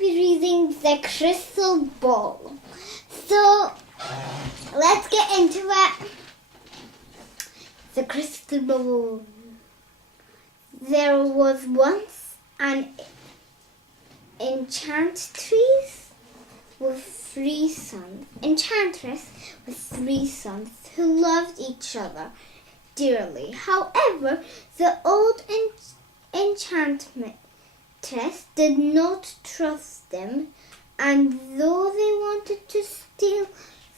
be reading the crystal ball. So let's get into it. The crystal ball. There was once an enchantress with 3 sons who loved each other dearly. However, the old enchantress did not trust them, and though they wanted to steal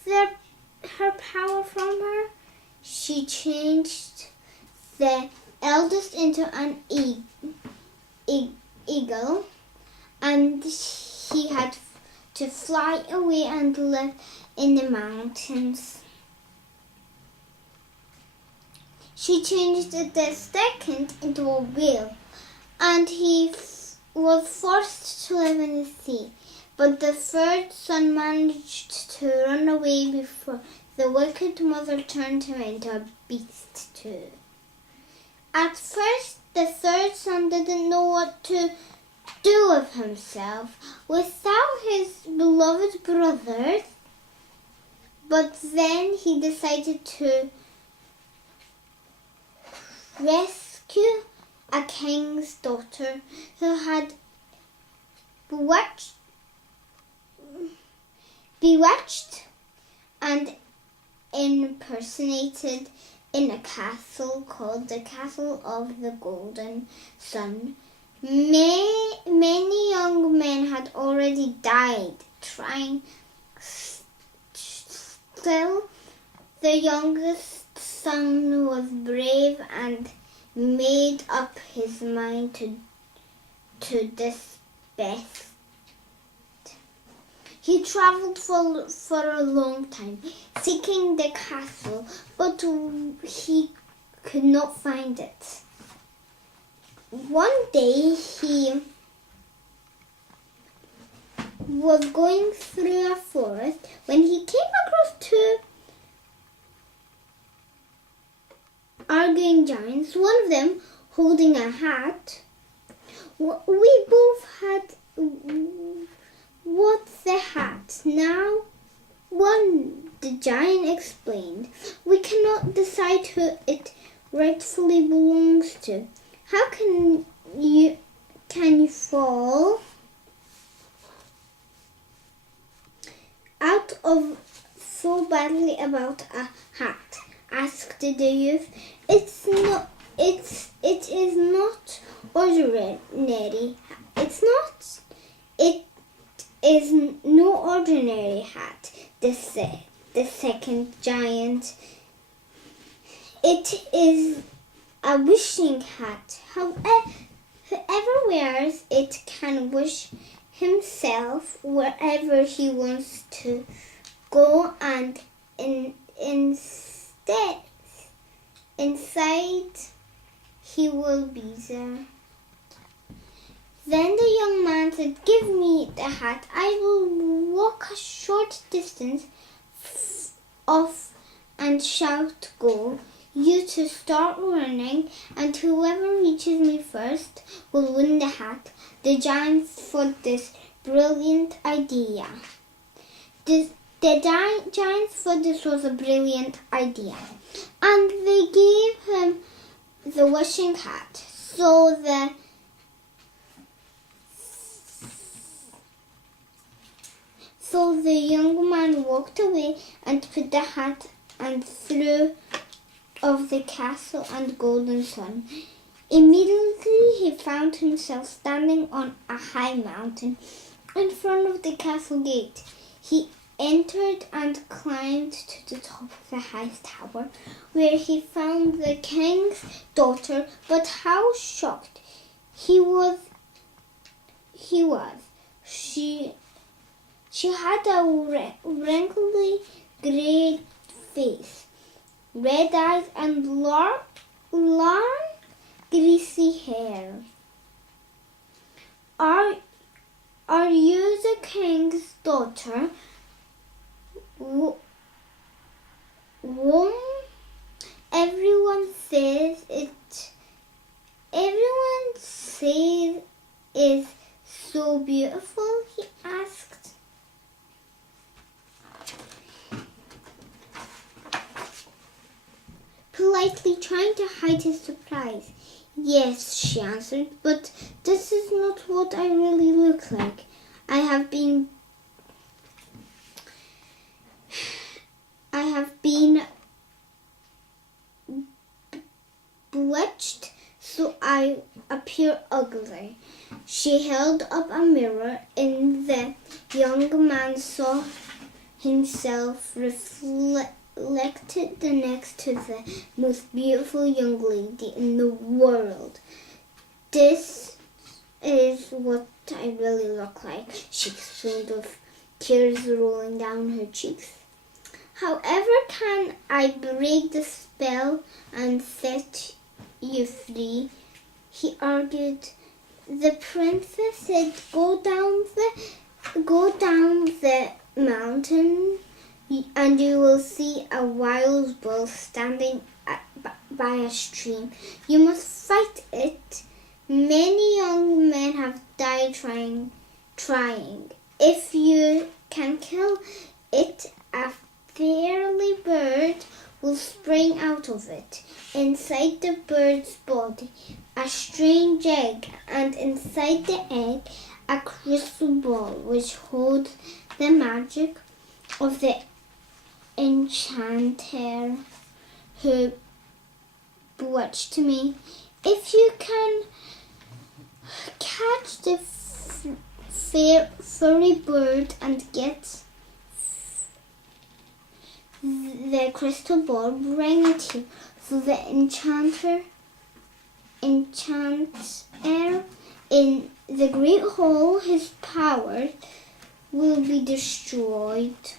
her power from her, she changed the eldest into an eagle, and he had to fly away and live in the mountains. She changed the second into a whale, and he was forced to live in the sea. But the 3rd son managed to run away before the wicked mother turned him into a beast too. At first, the 3rd son didn't know what to do with himself without his beloved brothers, but then he decided to rescue a king's daughter who had bewitched and impersonated in a castle called the Castle of the Golden Sun. Many young men had already died trying. Still, the youngest son was brave and made up his mind to this best. He traveled for a long time, seeking the castle, but he could not find it. One day he was going through a forest when he came across 2 arguing giants, one of them holding a hat. We both had... What's the hat now? The giant explained. We cannot decide who it rightfully belongs to. How can you fall out of so badly about a hat? Asked the youth. It is not ordinary. It is no ordinary hat, the second giant. It is a wishing hat. Whoever wears it can wish himself wherever he wants to go, and inside he will be there. Then the young man said, "Give me the hat. I will walk a short distance off and shout, 'Go!' You to start running, and whoever reaches me first will win the hat." The giants thought this brilliant idea. The giants thought this was a brilliant idea, and they gave him the wishing hat. So the young man walked away and put the hat and flew of the castle and golden sun. Immediately he found himself standing on a high mountain in front of the castle gate. He entered and climbed to the top of the highest tower, where he found the king's daughter. But how shocked he was! She had a wrinkly grey face, red eyes, and long greasy hair. Are you the king's daughter? Everyone says it is so beautiful?" he asked. Politely trying to hide his surprise. "Yes," she answered, "but this is not what I really look like. I have been bewitched, so I appear ugly." She held up a mirror, and the young man saw himself reflected next to the most beautiful young lady in the world. "This is what I really look like," she exclaimed with tears rolling down her cheeks. "However can I break the spell and set you free?" he argued. The princess said, Go down the mountain and you will see a wild bull standing by a stream. You must fight it. Many young men have died trying. If you can kill it, a fairy bird will spring out of it. Inside the bird's body, a strange egg, and inside the egg, a crystal ball which holds the magic of the enchanter who bewitched me. If you can catch the furry bird and get the crystal ball, bring it here. So the enchanter in the great hall, his power will be destroyed.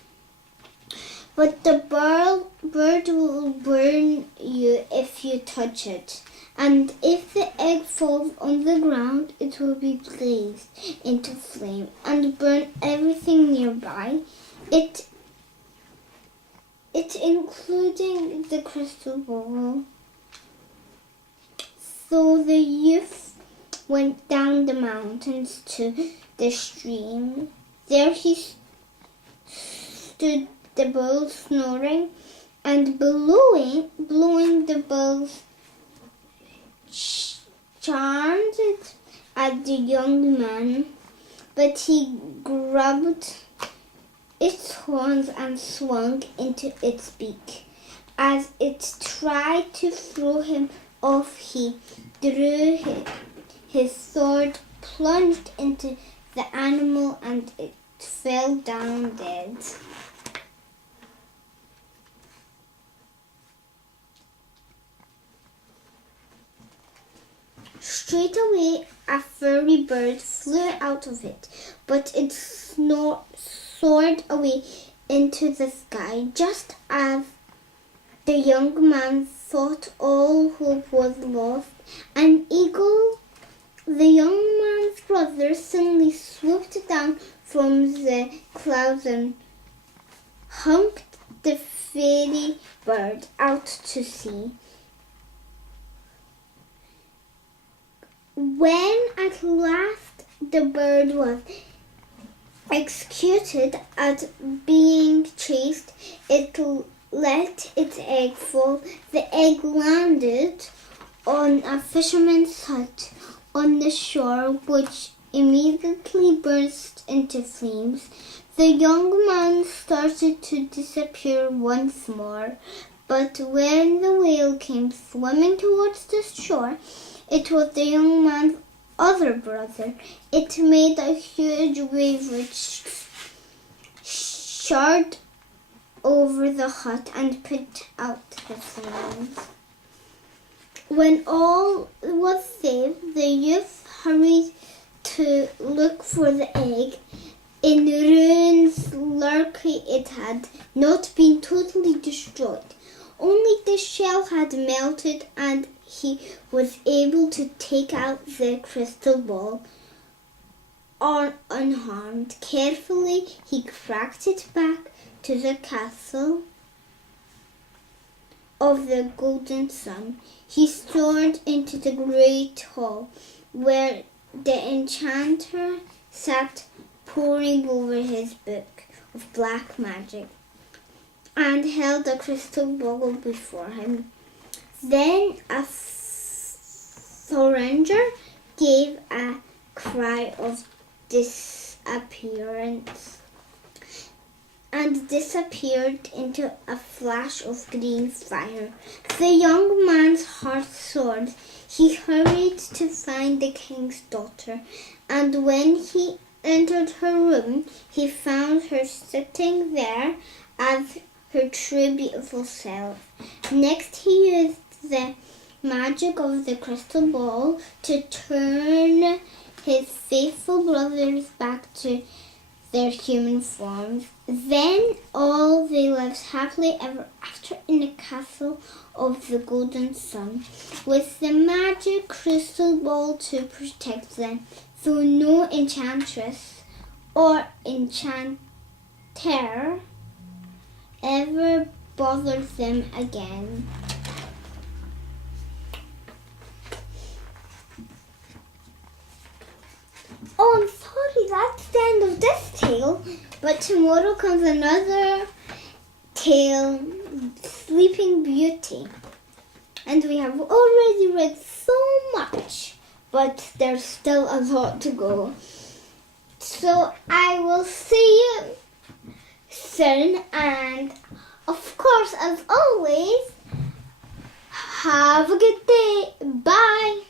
But the bird will burn you if you touch it. And if the egg falls on the ground, it will be blazed into flame and burn everything nearby. It including the crystal ball. So the youth went down the mountains to the stream. There he stood the bull snoring and blowing the bull's charmed at the young man, but he grabbed its horns and swung into its beak. As it tried to throw him off, he drew his sword, plunged into the animal, and it fell down dead. Straight away, a furry bird flew out of it, but it soared away into the sky. Just as the young man thought all hope was lost, an eagle, the young man's brother, suddenly swooped down from the clouds and humped the fairy bird out to sea. When at last the bird was executed at being chased, it let its egg fall. The egg landed on a fisherman's hut on the shore, which immediately burst into flames. The young man started to disappear once more, but when the whale came swimming towards the shore, it was the young man's other brother. It made a huge wave which charged over the hut and put out the flames. When all was safe, the youth hurried to look for the egg. In ruins, luckily it had not been totally destroyed. Only the shell had melted, and he was able to take out the crystal ball unharmed. Carefully, he cracked it back to the castle of the golden sun. He soared into the great hall, where the enchanter sat poring over his book of black magic and held a crystal ball before him. Then a foreigner gave a cry of disappearance and disappeared into a flash of green fire. The young man's heart soared. He hurried to find the king's daughter, and when he entered her room, he found her sitting there as her true beautiful self. Next, he used the magic of the crystal ball to turn his faithful brothers back to their human forms. Then all they lived happily ever after in the castle of the golden sun, with the magic crystal ball to protect them, though no enchantress or enchanter ever bothered them again. Oh, I'm sorry, that's the end of this tale. But tomorrow comes another tale, Sleeping Beauty. And we have already read so much, but there's still a lot to go. So I will see you soon. And of course, as always, have a good day. Bye.